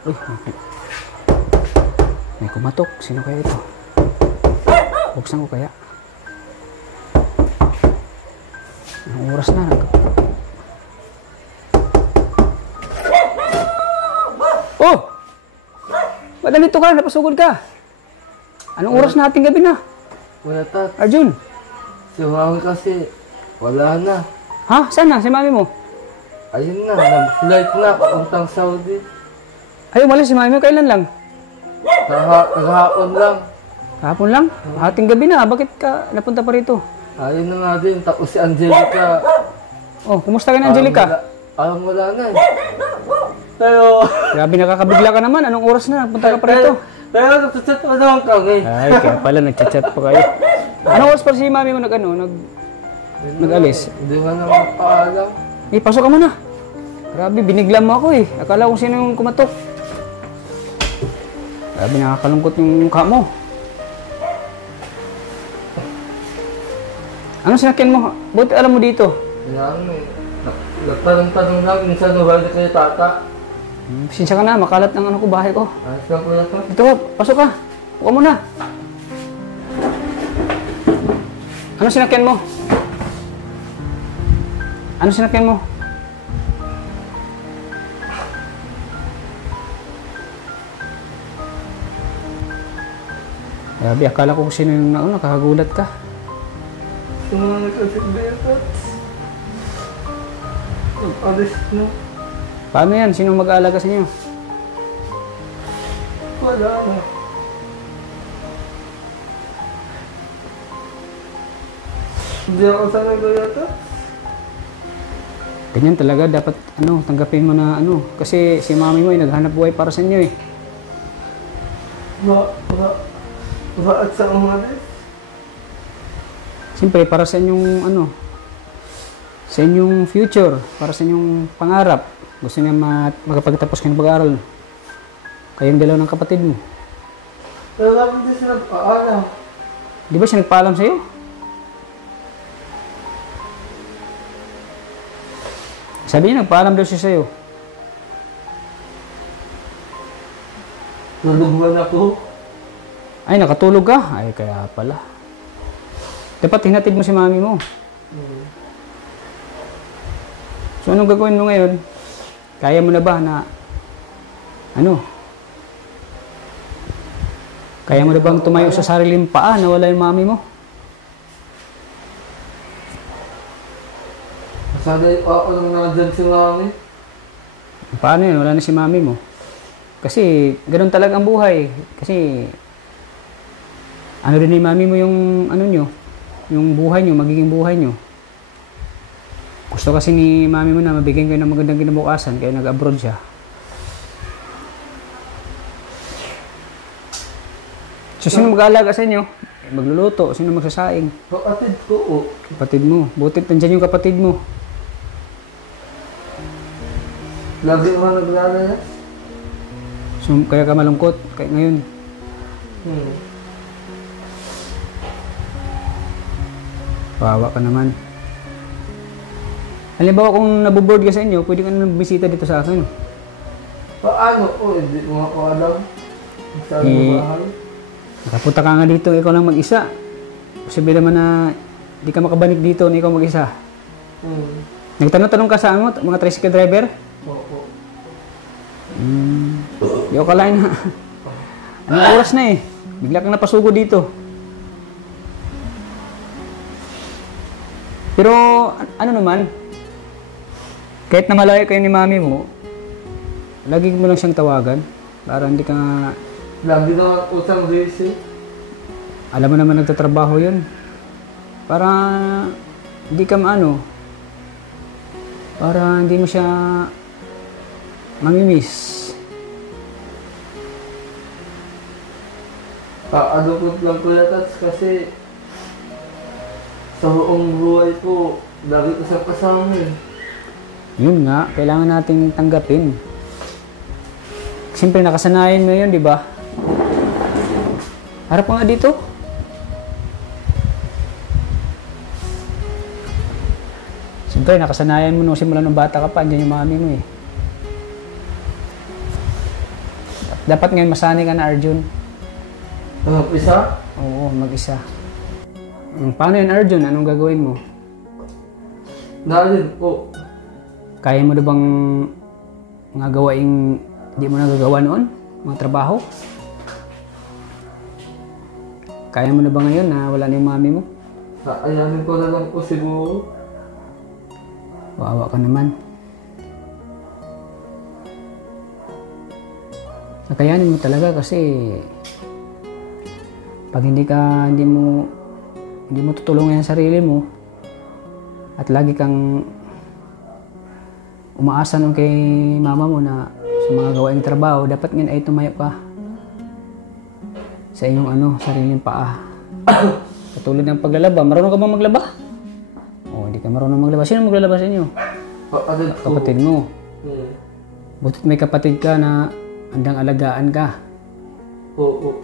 Uy, may kumatok. Sino kaya ito? Buksan ko kaya. Anong oras na? Oh! Ba't nandito ka? Napasugod ka? Anong oras na ating gabi na? Wala tat. Arjun? Si Mami kasi wala na. Ha? Saan na? Si mami mo? Ayun na, nag-flight na papuntang Saudi. Ay, umalis si mami mo. Kailan lang? Kahapon lang. Kahapon lang? Ating gabi na. Bakit ka napunta pa rito? Ayun na nga din. Tapos si Angelica. Oh, kumusta ka na, Angelica? Parang wala na eh. Pero... Grabe, nakakabigla ka naman. Anong oras na? Napunta ka pa rito? Pero nagchat pa naman kami. Ay, kaya pala nagchat pa kayo. Anong oras pa si mami mo nag-alis? Hindi nga naman paalam. Eh, pasok ka muna. Grabe, binigla mo ako eh. Akala ko sino yung kumatok. Grabe, nakakalungkot yung mukha mo. Ano sinakyan mo? Buti alam mo dito. Kailangan eh. Nagtanong-tanong lang, minsan nabalik kayo tata. Pasensya ka na, makalat ng bahay ko. Ayos lang po ito. Dito ka, pasok ka. Huwag muna. Ano sinakyan mo? Ano sinakyan mo? Grabe, akala ko sino yung nakakagulat ka. Sumunod ka sa betas. Nag-alis na. Paano yan? Sino mag-aalaga sa inyo? Wala na. Hindi ako sanay ko yata. Ganyan talaga, dapat tanggapin mo na kasi si mami mo ay naghanap buhay para sa inyo eh. Bakit sa umalis? Siyempre, para sa inyong sa inyong future, para sa inyong pangarap. Gusto niya makapagtapos kayo ng pag-aaral. Kayong dalawa ng kapatid mo. Pero dapat din sila paalam. Di ba siya nagpaalam sa'yo? Sabi niya, nagpaalam daw siya sa'yo. Nalugman ako. Ay, nakatulog ka? Ay, kaya pala. Dapat hinatid mo si mami mo. So, anong gagawin mo ngayon? Kaya mo na ba na, kaya mo na bang tumayo sa sariling paa na wala yung mami mo? Masanay ako lang na dyan si mami. Paano yun? Wala na si mami mo. Kasi, ganun talaga ang buhay. Kasi, rin ni mami mo yung, yung buhay nyo, magiging buhay nyo. Gusto kasi ni mami mo na mabigyan kayo ng magandang kinabukasan, kaya nag-abroad siya. So, sino mag-aalaga sa inyo? Magluluto, sino magsasaing? Kapatid ko, Kapatid mo. Butit, nandyan yung kapatid mo. Lagi mo naglalayas? So, kaya ka malungkot, kaya ngayon. Kawawa ka naman. Halimbawa kung naboboard ka sa inyo, pwede ka naman bisita dito sa akin. Paano po? Hindi ko ako alam. Saan mo bahay? Nakapunta ka nga dito, ikaw lang mag-isa. Posible naman na hindi ka makabanik dito na ikaw mag-isa. Nagtanong-tanong ka sa mga tricycle driver? Oo. Di ako kalain na. Anong oras na eh? Bigla kang napasugo dito. Pero naman, kahit na malayo kayo ni mami mo, lagi mo lang siyang tawagan para hindi ka nga... Lagi na utang busy. Alam mo naman nagtatrabaho yun. Para hindi ka para hindi mo siya mamimiss. Paadukot lang ko yata kasi sa buong buhay ko, lagi ko siyang kasama eh. Yun nga, kailangan nating tanggapin. Siyempre nakasanayan mo yun, di ba? Harap ka nga dito. Siyempre nakasanayan mo nung simula ng bata ka pa, andyan yung mami mo eh. Dapat ngayon masanay ka na, Arjun. Isa? Oo, mag-isa. Paano yun, Arjun? Anong gagawin mo? Dahil po. Kaya mo na bang mga gawaing hindi mo nagagawa noon? Mga trabaho? Kaya mo na ba ngayon na wala na yung mami mo? Ayanin ko na lang po siguro. Wawa ka naman. Kakayanin mo talaga kasi pag hindi mo tutulungan ang sarili mo at lagi kang umaasa nun kay mama mo na sa mga gawaing trabaho, dapat ngayon ay tumayo ka sa iyong sariling paa. Katulad ng paglalaba. Marunong ka ba maglaba? O, hindi ka marunong maglaba. Sino maglalaba sa inyo? Kapatid mo. Butit may kapatid ka na handang alagaan ka. Oo.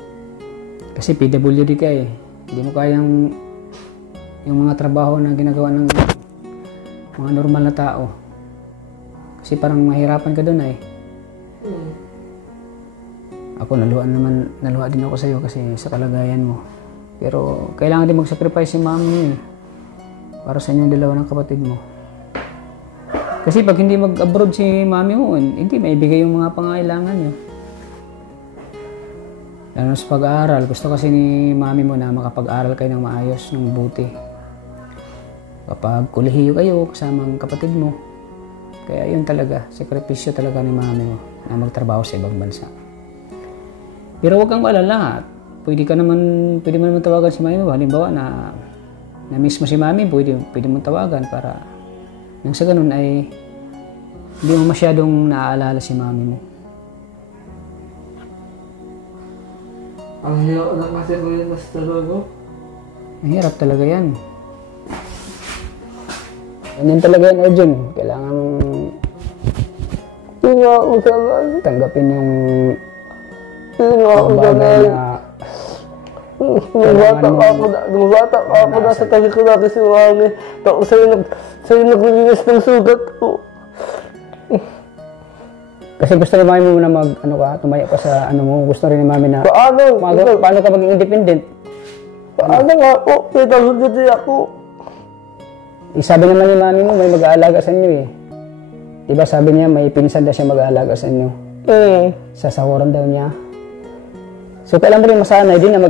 Kasi PWD ka eh. Hindi mo kayang yung mga trabaho na ginagawa ng mga normal na tao. Kasi parang mahirapan ka doon eh. Ako naluha din ako sa iyo kasi sa kalagayan mo. Pero kailangan din mag-sacrifice si mami mo eh. Para sa inyong dalawa ng kapatid mo. Kasi pag hindi mag-abroad si mami mo, hindi maibigay yung mga pangailangan niyo. Lalo sa pag-aaral, gusto kasi ni mami mo na makapag-aral kayo ng maayos, ng mabuti. Kapag kolehiyo kayo kasama ang kapatid mo, kaya yun talaga, sakripisyo talaga ni mami mo na magtrabaho sa ibang bansa. Pero huwag kang maalala, pwede mo naman tawagan si mami mo. Halimbawa na miss mo si mami, pwede mo tawagan para nang sa ganun ay hindi mo masyadong naaalala si mami mo. Ang hirap lang kasi ko yun mas talaga. Ang hirap talaga yan. Ganyan talaga yan, Arjun. Kailangan mong tanggapin yung bagay na Nung bata ako nasa tabi ko na kasi mami. Tapos sa'yo naglinis ng sugat ko. kasi gusto ni mami mo na tumayo ka sa gusto rin ni mami na paano ka maging independent? Paano nga po? Pinagod ako. Sabi naman ni mami mo may mag-aalaga sa inyo eh. Diba sabi niya may pinsan na siya mag-aalaga sa inyo? Sasahuran daw niya. So kailangan mo rin masanay din na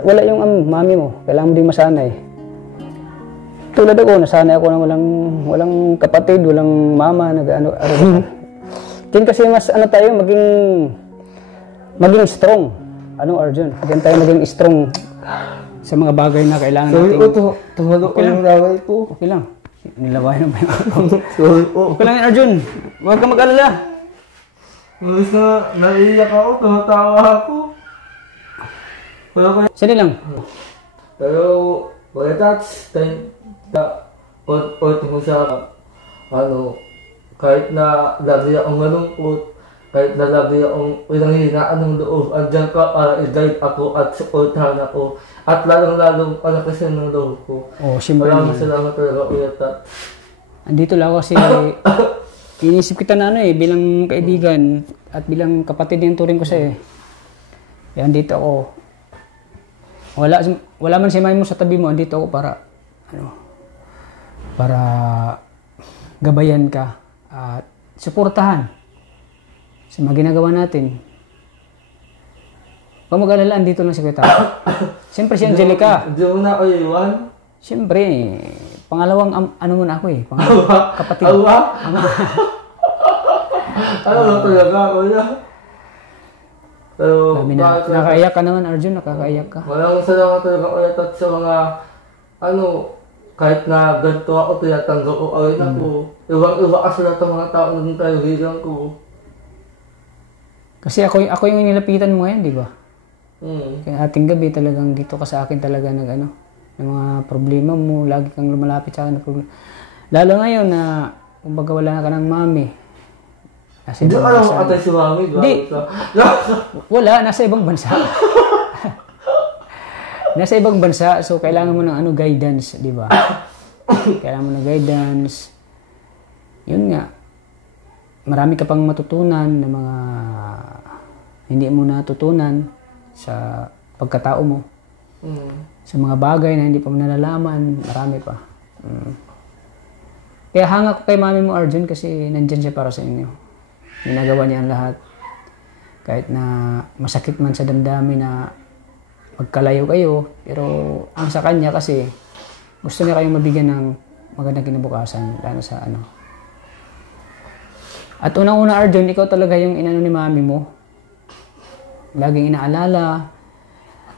wala yung mami mo. Kailangan mo din masanay. Tulad ako, nasanay ako na walang kapatid, walang mama, Din kasi mas tayo maging strong. Arjun? Diyan tayo maging strong sa mga bagay na kailangan natin. Sorry po, tumalo ko yung laway po. Okay lang. Nilawayan mo ba yung ako? Sorry po. Okay lang yan, Arjun. Huwag ka mag-alala. Mas naiiyak ako, tumatawa ako. Sali lang. Pero, wala touch, o tungkol sa, kahit na labi akong malungkot, kahit na labi akong pinanghihinaan ng loob, andyan ka para i-guide ako at supportahan ako. At lalong-lalong palakasin ng loob ko. Oh, siyempre. Maraming salamat talaga, Kuya Tat. Andito lang ako kasi inisip kita na bilang kaibigan at bilang kapatid yung turing ko sa'yo. Kaya andito ako. Wala man si mami mo sa tabi mo, andito ako para gabayan ka at suportahan sa mga ginagawa natin. Huwag mag-alala, andito lang si Kuya Tat. Siyempre si Angelica. Hindi mo na ako iwan? Siyempre, pangalawang muna ako eh. Kapatid. Awa? Ano ba talaga, Kuya? Pero, nakakaiyak ka naman, Arjun. Nakakaiyak ka. Walang salamat talaga, Kuya Tat, sa mga, kahit na ganito ako, tinatanggap ko, ako. Iwang-iwa ka sa lahat ng mga tao na tayo bilang ko. Kasi ako yung nilapitan mo ngayon, di ba? Kaya ating gabi talagang dito ka sa akin talaga ng mga problema mo, lagi kang lumalapit sa akin ng problema. Lalo ngayon na kumbaga wala ka ng mami. Hindi ka lang makatay si mami, di ba? Hindi. Wala, nasa ibang bansa. Nasa ibang bansa, so kailangan mo ng guidance, di ba? Kailangan mo ng guidance. Yun nga. marami ka pang matutunan na mga hindi mo natutunan sa pagkatao mo. Sa mga bagay na hindi pa mo nalalaman, marami pa. Kaya hanga ko kay mami mo, Arjun, kasi nandyan siya para sa inyo. Ginagawa niya ang lahat. Kahit na masakit man sa damdamin na magkalayo kayo, pero ang sa kanya kasi gusto niya kayong mabigyan ng magandang kinabukasan, lalo sa ano. At unang-una, Arjun, ikaw talaga yung inano ni mami mo. Laging inaalala.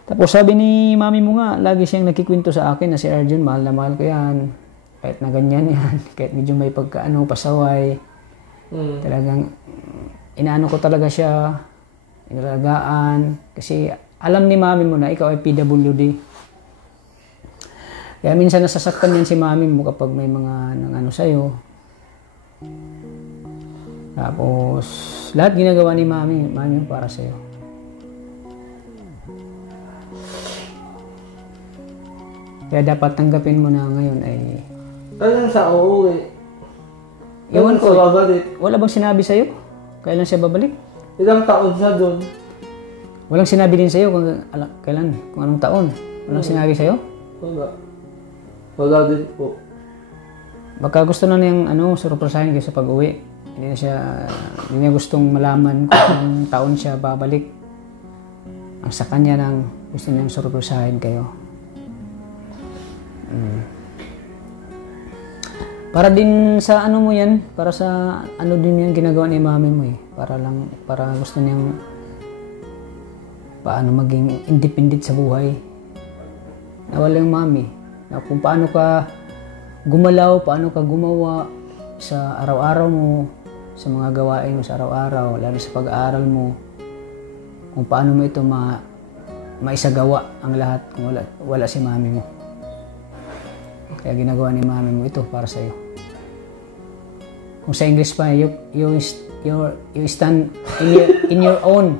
Tapos sabi ni mami mo nga, lagi siyang nagkikwento sa akin na si Arjun, mahal na mahal ko yan. Kahit na ganyan yan, kahit medyo may pasaway. Talagang inaano ko talaga siya, inalagaan. Kasi alam ni mami mo na ikaw ay PWD. Kaya minsan nasasaktan yan si mami mo kapag may mga nang sa'yo. Tapos lahat ginagawa ni mami mo para sa'yo. Kaya dapat tanggapin mo na ngayon ay... Kailan sa uuwi? Iwan ko. Babalik? Wala bang sinabi sa'yo? Kailan siya babalik? Ilang taon siya doon? Walang sinabi din sa'yo kung kailan, kung anong taon? Walang sinabi sa'yo? Wala. Wala din po. Baka gusto na niyang surpresahin kayo sa pag-uwi. Hindi niya gustong malaman kung anong taon siya babalik. Ang sa kanya nang gusto niyang surpresahin kayo. Para din sa mo yan, para sa din yan ginagawa ni mami mo eh. Para gusto niyang paano maging independent sa buhay. Nawala yung mami. Na kung paano ka gumalaw, paano ka gumawa sa araw-araw mo, sa mga gawain mo sa araw-araw, lalo sa pag-aaral mo, kung paano mo ito maisagawa ang lahat kung wala si mami mo. Kaya ginagawa ni mami mo ito para sa iyo. Kung sa English pa, you stand in your own.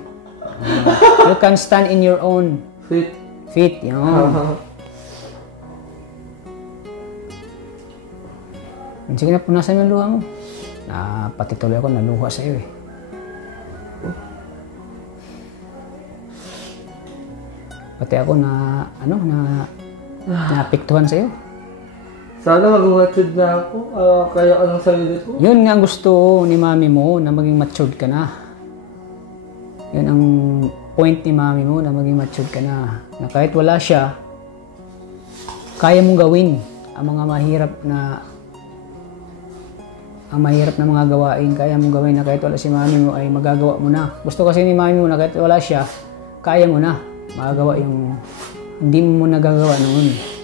You can stand in your own feet. Yun. Sige na, punasan yung luha mo. Pati tuloy ako naluha sa iyo eh. Pati ako napiktuhan sa iyo. Sana mag-matured na ako, kaya ka ng sarili ko. Yun nga ang gusto ni mami mo, na maging matured ka na. Yun ang point ni mami mo, na maging matured ka na. Na kahit wala siya, kaya mong gawin ang mga mahirap na mga gawain. Kaya mong gawin na kahit wala si mami mo ay magagawa mo na. Gusto kasi ni mami mo na kahit wala siya, kaya mo na magagawa yung hindi mo nagagawa noon.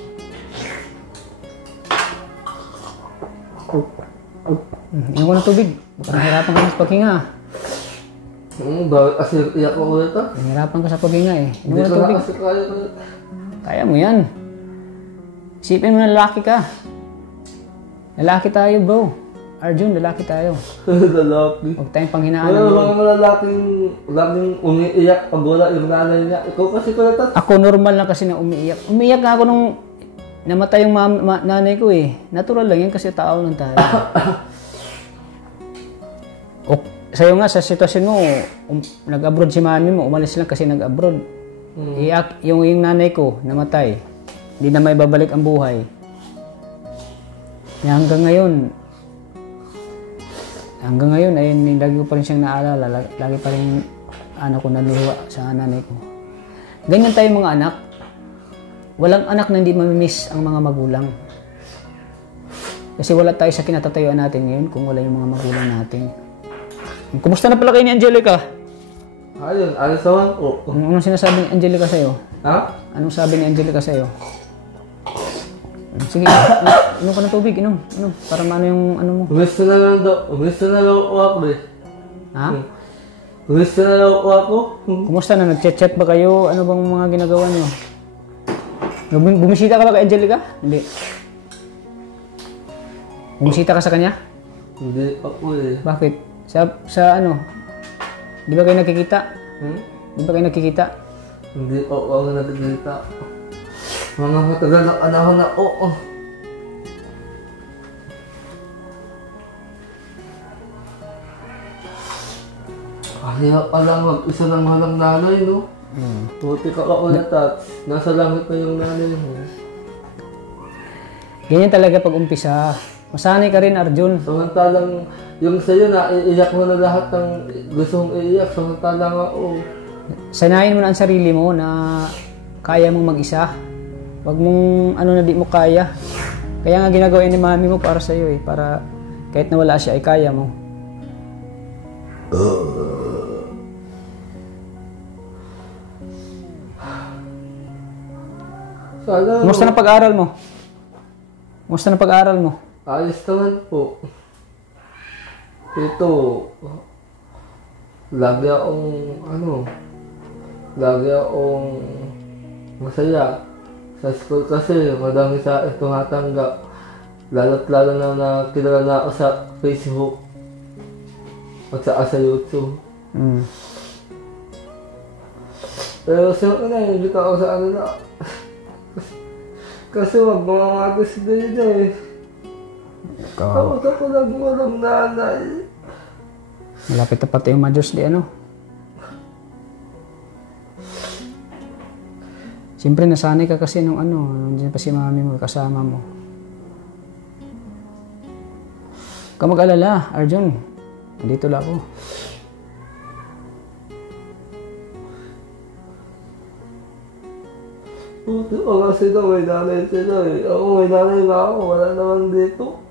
Inom ko ng tubig. Baka nahirapan ka sa paghinga. Bakit kasi iyak ko ulit ah? Nahirapan ka sa paghinga eh. Inom ko ng tubig. Kaya mo yan. Isipin mo na lalaki ka. Lalaki tayo bro. Arjun, lalaki tayo. Lalaki. Huwag tayong panghinaan. Wala mga lalaking umiiyak pag wala yung nanay niya. Ikaw kasi ko natat. Ako normal lang kasi na umiiyak. Umiiyak nga ako nung namatay yung nanay ko eh. Natural lang yan kasi tao lang tayo. Sa'yo nga, sa sitwasyon mo, nag-abroad si mami mo, umalis lang kasi nag-abroad. Yung nanay ko, namatay. Hindi na may babalik ang buhay. Hanggang ngayon, ay lagi ko pa rin siyang naalala. Lagi pa rin ko naluha sa nanay ko. Ganyan tayo mga anak. Walang anak na hindi mamimiss ang mga magulang. Kasi wala tayo sa kinatatayuan natin ngayon kung wala yung mga magulang natin. Kumusta na pala kayo ni Angelica? Ayun, ayos naman po. Anong sinasabi ni Angelica sa'yo? Ha? Anong sabi ni Angelica sa'yo? Sige, inom ka ng tubig, inom. Para maano yung mo. Gusto na lang po ako eh. Ha? Gusto na lang po ako. Kumusta na? Nag-chat ba kayo? Ano bang mga ginagawa nyo? Bumisita ka ba kay Angelica? Hindi. Bumisita ka sa kanya? Hindi ako eh. Bakit? Sa di ba kayo nakikita? Di ba kayo nakikita? Hindi ako nakikita. Mga matagal na panahon na oo. Kaya pala mag-isa ng walang nanay, no? Buti ka ulit at nasa langit na yung nanay mo. Ganyan talaga pag umpisa. Masanay ka rin, Arjun. Samantalang yung sa'yo na iiyak mo na lahat ng gusto mong iiyak. Samantalang ako. Sanayin mo na ang sarili mo na kaya mong mag-isa. Huwag mong ano na di mo kaya. Kaya nga ginagawa ni mami mo para sa'yo eh. Para kahit nawala siya ay kaya mo. Sana, Kumusta na pag-aaral mo? Kumusta na pag-aaral mo? ayos naman po. Ito, lagi akong masaya. Sa school kasi, madami sa akin tumatanggap. Lalo't lalo na kilala na ako sa Facebook at saka sa YouTube. Pero siyempre, hindi ka ako sa ano na. Kasi magmamagas din eh. Tapos ako lang walang nanay. Malapit na pati yung Diyos di ano. Siyempre nasanay ka kasi nung ano, nandiyan pa si mami mo, kasama mo. Huwag ka mag-alala, Arjun. Nandito lang ako. Buti pa kasi daw may nanay sila eh. Ako may nanay na ako, wala naman dito.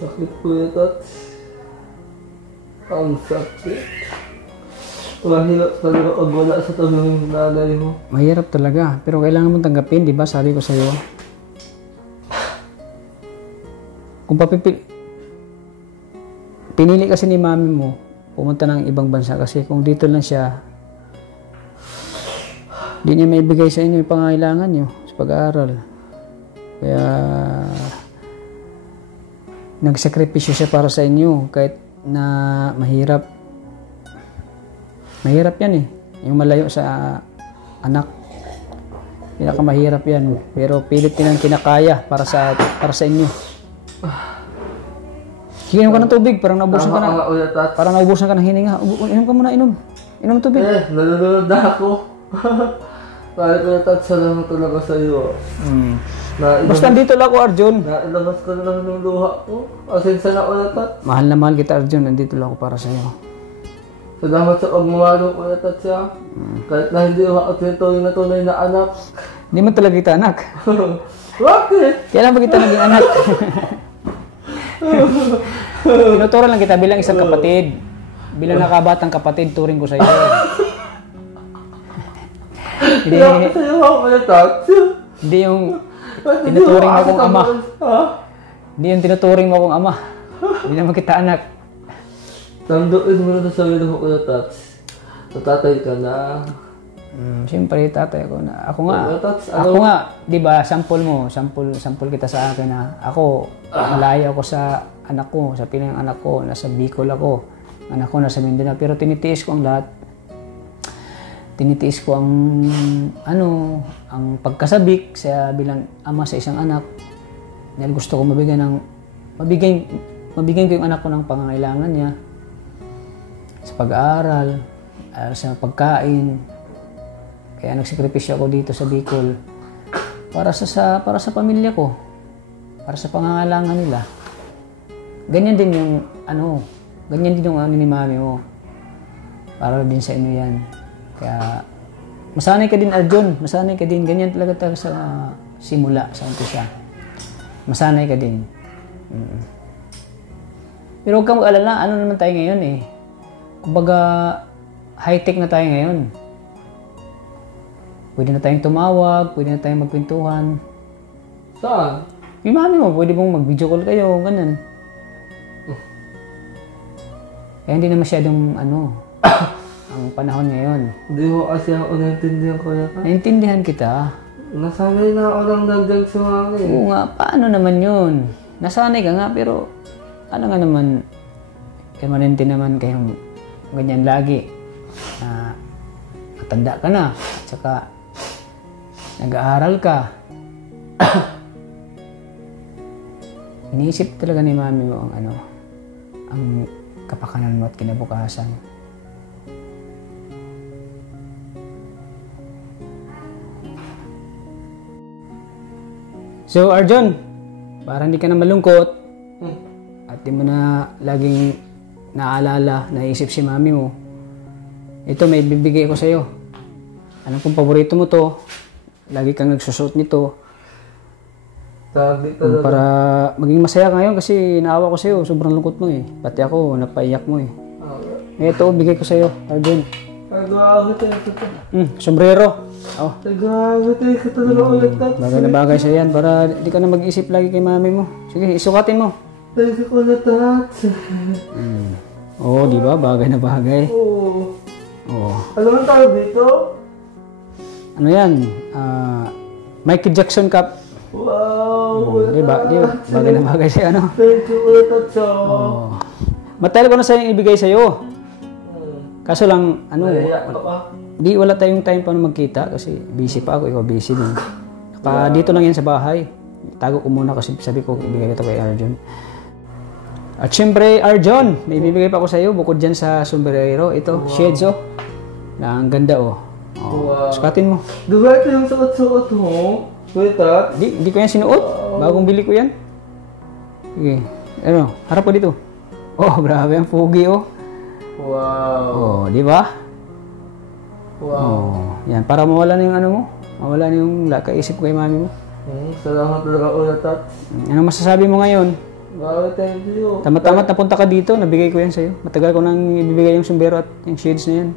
Sakit po yun, Tats. Ang sakit. Mahirap talaga pag wala sa tabi ng nanay mo. Mahirap talaga, pero kailangan mong tanggapin, di ba? Sabi ko sa'yo. Kung pinili kasi ni mami mo, pumunta ng ibang bansa kasi kung dito lang siya, di niya maibigay sa inyo yung pangangailangan nyo sa pag-aaral. Kaya, nagsakripisyo siya para sa inyo kahit na mahirap. Mahirap yan eh. Yung malayo sa anak. Pinakamahirap yan. Pero pilit din ang kinakaya para sa inyo. Sige, inom ka ng tubig. Parang naubusan ka na. Parang naubusan ka ng hininga. Inom ka muna, inom. Inom ng tubig. Nalulunod na ako. Kaya ko na Tats, salamat talaga sa iyo. Basta dito lang ako, Arjun. Nailabas ko na lang ng luha ko. Asensya na ako na Tats. Mahal na mahal kita, Arjun. Nandito lang ako para sa iyo. Salamat sa pagmamalo ko na Tats ya. Kahit na hindi ako tinutuloy na tunay na anak. Hindi mo talaga kita anak. Bakit? Kailan ba kita naging anak? Tinuturan lang kita bilang isang kapatid. Bilang nakabatang kapatid, turing ko sa iyo. Hindi yung tinuturing mo akong ama. Hindi yung tinuturing mo akong ama. Hindi naman kita anak. Tanduin mo na sa iyo ko na Tats. Tatatay ka na. Siyempre, tatay ko na. Ako nga, di ba, sample kita sa akin na ako, malayo ako sa anak ko, sa Pinang anak ko, nasa Bicol ako, anak ko nasa Mindanao, pero tinitiis ko ang lahat. Tinitiis ko ang pagkasabik sa bilang ama sa isang anak. Dahil gusto ko mabigyan ko yung anak ko ng pangangailangan niya sa pag-aaral, sa pagkain. Kaya nagsakripisyo ako dito sa Bicol para sa pamilya ko, para sa pangangailangan nila. Ganyan din yung ni mami mo. Para din sa inyo yan. Kaya masanay ka din, Arjun. Masanay ka din. Ganyan talaga sa simula, sa umpisa. Masanay ka din. Pero huwag kang mag-alala. Ano naman tayo ngayon eh. Kumbaga, high-tech na tayo ngayon. Pwede na tayong tumawag, pwede na tayong magkwentuhan. Saan? Yung mami mo, pwede mong mag-video call kayo, ganun. Kaya hindi na masyadong ang panahon ngayon. Hindi mo kasi ako naintindihan ko na. Naintindihan kita. Nasanay na ako lang nandyan sa mami. Oo nga, paano naman yun? Nasanay ka nga, pero ano nga naman, permanente naman kayong ganyan lagi. Matanda ka na, at saka nag-aaral ka. iniisip talaga ni mami mo ang ano, ang kapakanan mo at kinabukasan. So Arjon, para hindi ka na malungkot at di mo na laging naalala, naisip si mami mo, ito may bibigay ko sa'yo. Alam kong paborito mo to, lagi kang nagsusot nito. Para maging masaya ka ngayon kasi naawa ko sa'yo, sobrang lungkot mo eh. Pati ako, napaiyak mo eh. Ito, bigay ko sa'yo, Arjon. Nagawa tayo ito. Sombrero. Oh. Nagawa tayo ito talaga ulit. Bagay na bagay sa'yo yan para di ka na mag-isip lagi kay mami mo. Sige, isukatin mo. Thank you ulit, Tats. Oo, di ba? Bagay na bagay. Oo. Oo. Ano ang tawag dito? Ano yan? Michael Jackson Cup. Wow! Di ba? Bagay na bagay sa'yo, ano? Thank you ulit, Tats. Oo. Matagal ko na sa'yo ibigay sa'yo. Kaso lang, ano, wala tayong time pa na magkita kasi busy pa ako, ikaw busy din. Dito lang yan sa bahay. Tago ko muna kasi sabi ko, ibigay ito kay Arjon. At syempre, Arjon, may bibigay pa ako sa iyo bukod dyan sa sombrero. Ito, shades oh. Ang ganda oh. Wow. Sukatin mo. Diba ito yung suot-suot mo? Wait, Tats? Hindi ko yan sinuot. Bagong bili ko yan. Sige. Ano, harap ko dito. Oh, grabe ang pogi oh. Wow. Oh, di ba? Wow. Oh, yan, para mawala na yung ano mo. Mawala na yung kaisip ko kay mami mo. Salamat talaga ulit, Tats. Ano masasabi mo ngayon? Wow, thank you. Tama-tama napunta ka dito, nabigay ko yan sa'yo. Matagal ko nang ibibigay yung sombrero at yung shades na yan.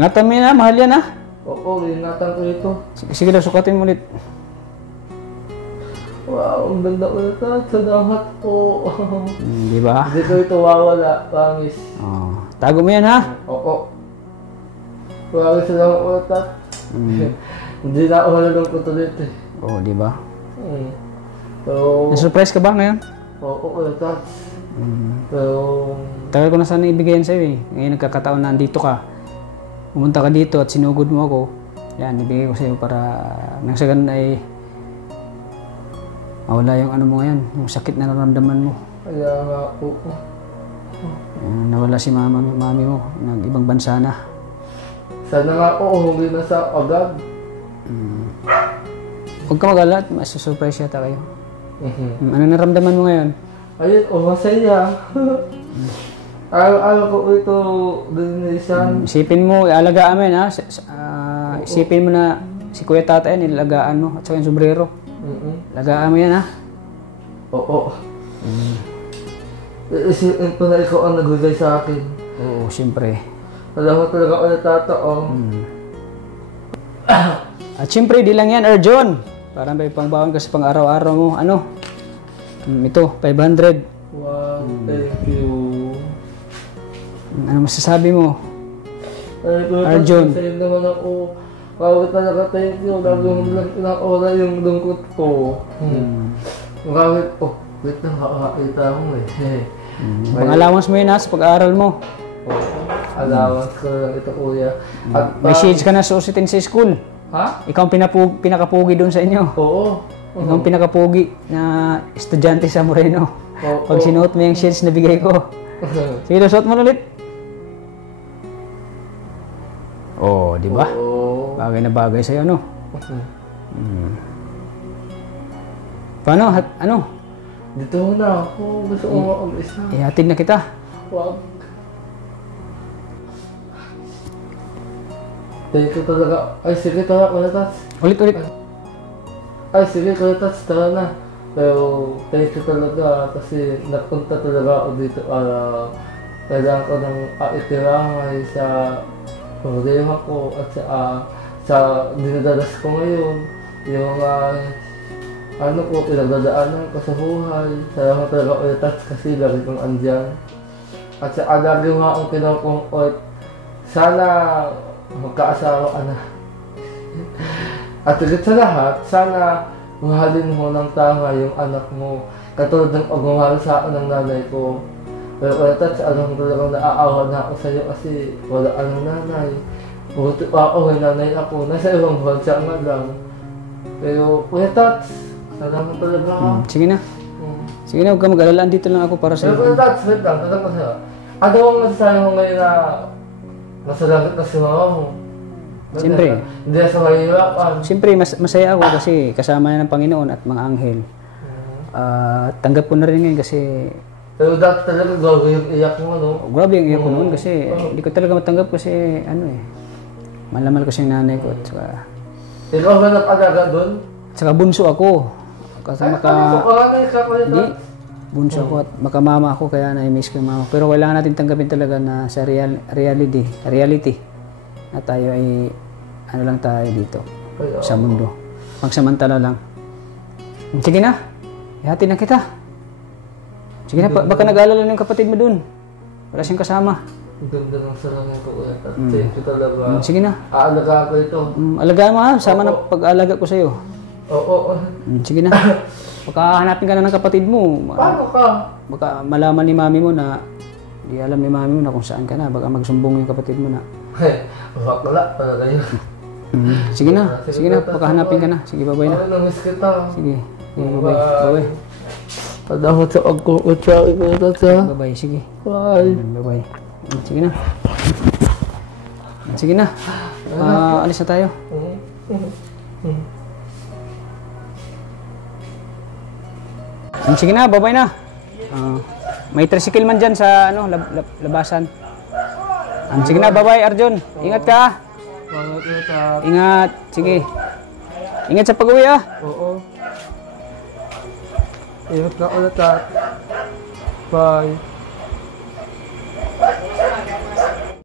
Ingatan mo yan ha, mahal yan ha. Oo, ingatan ko ito. Sige daw, sukatin mo ulit. Wow, ang ganda ulit, Tats. Salamat po. Di ba? Hindi ko ito wawala, promise. Oh, tago mo yan ha. Oo. Wow, salamat ulit, Tats. Hindi na ako malulungkot ulit eh. Oh, di ba? So, Na-surprise ka ba ngayon? oo, ulit, Tats. So, Tagal ko na sana ibigay yan sa'yo eh. Ngayon nagkakataon na andito ka. Pumunta ka dito at sinugod mo ako. Yan, ibigay ko sa'yo para nang sa ganun ay mawala yung ano mo ngayon, yung sakit na nararamdaman mo. kaya nga po. Nawala si mami mo, ng ibang bansa na. Sana nga po, umuwi na sa agad. Huwag ka mag-alala, masusurprise yata kayo. Ano naramdaman mo ngayon? Ayun, masaya. Araw-araw ko ito dinilisan. Isipin mo, ialagaan mo yun ha. Isipin mo na si Kuya Tata yan, ilagaan mo. At saka yung sombrero. Ilagaan mo yan ha. Oo. Iisipin ko na ikaw ang naghugay sa akin. Oo, siyempre. Alam mo talaga ulit, Tata, oh. At siyempre, di lang yan, Arjon. Para may pangbaon ka sa pang-araw-araw mo. Ano? Ito, 500. Wow, thank you. Ano masasabi mo? Arjon. Sa'yo naman ako. Wow, talaga thank you. Lagong lang inaora yung lungkot ko. Maramit, oh, wait lang, kakakita mo eh. Pang-allowance mo yun ha, sa pag-aaral mo. Allowance ko lang ito, kuya. At May shades ka na susitin sa school. ha? Ikaw ang pinakapugi doon sa inyo. Oo. Ikaw ang pinakapugi na estudyante sa Moreno. Oo. Pag sinuot mo yung shades na bigay ko. Sige, suot mo ulit. Oh, di ba? Oo. Bagay na bagay sa'yo, ano? Paano? Ano? Dito na ako. Gusto ko mag-isa. Ihatid na kita. Wag. Thank you talaga. Ay, sige, tara, Kuya Tats. Ulit. Ay, sige, Kuya Tats, tara na. Pero, thank you talaga kasi napunta talaga ako dito para kailangan ko ng itiramay sa problema ko at sa dinadalas ko ngayon. Yung ano ko, pinagdadaanan ko sa buhay. Salamat talaga Kuya Tats kasi lagi kong andyan. At sa lagi nga akong kinukungkot. Sana magkaasawa ka na. At higit sa lahat, sana mahalin mo ng tama yung anak mo. Katulad ng pagmamahal sa akin ng nanay ko. Pero Kuya Tats, alam ko talagang naaawa na ako sa'yo kasi wala ka ng nanay. Buti pa ako, may nanay ako. Nasa ibang bansa nga lang. Pero Kuya Tats, salamat talaga. Sige na. Sige na, huwag ka mag-alala. Andito lang ako para sa Pero iyo. Dad, wait lang, tanong ko sa'yo. Ano ang masasabi mo ngayon na masalamat na si mama mo? Ba't Siyempre. Hindi na sa mahirapan. Siyempre, masaya ako kasi kasama na ng Panginoon at mga anghel. Tanggap ko na rin ngayon kasi Pero dati talaga gago yung iyak mo, no? grabe ang iyak ko noon kasi hindi ko talaga matanggap kasi ano eh. Malamal ko siyang nanay ko at Ikaw ba napalaga doon? saka bunso ako. Kasi hindi, bunso ako at makamama ako kaya na-miss ko yung mama. Pero kailangan natin tanggapin talaga na sa reality na tayo ay ano lang tayo dito sa mundo. Magsamantala lang. Sige na, ihati na kita. Sige na, baka nag-aalala ng kapatid mo dun. Wala siyang kasama. Ang ganda ng sarangin ko kuya. Thank you talaga. Sige na. Aalaga ko ito. Alagaan mo ha, sama na pag-aalaga ko sa'yo. Oo. Sige na. Baka hanapin ka na ng kapatid mo. Paano ka? Baka malaman ni mami mo na, di alam ni mami mo na kung saan ka na. Baka magsumbong yung kapatid mo na. Wala talaga yun. Sige na, baka hanapin ka na. Sige, babay na. Ay, namiss kita. Sige, babay. Tadamot sa pagkukutsa. Babay, sige. Bye. Babay. Sige na. Sige na. Alis na tayo. Sige na, babay na. May tricycle man dyan sa ano, labasan. Sige na, babay Arjun. Ingat ka. Ingat. Sige. Ingat sa pag-uwi ah. Oo. Ingat ka ulit ah. Bye.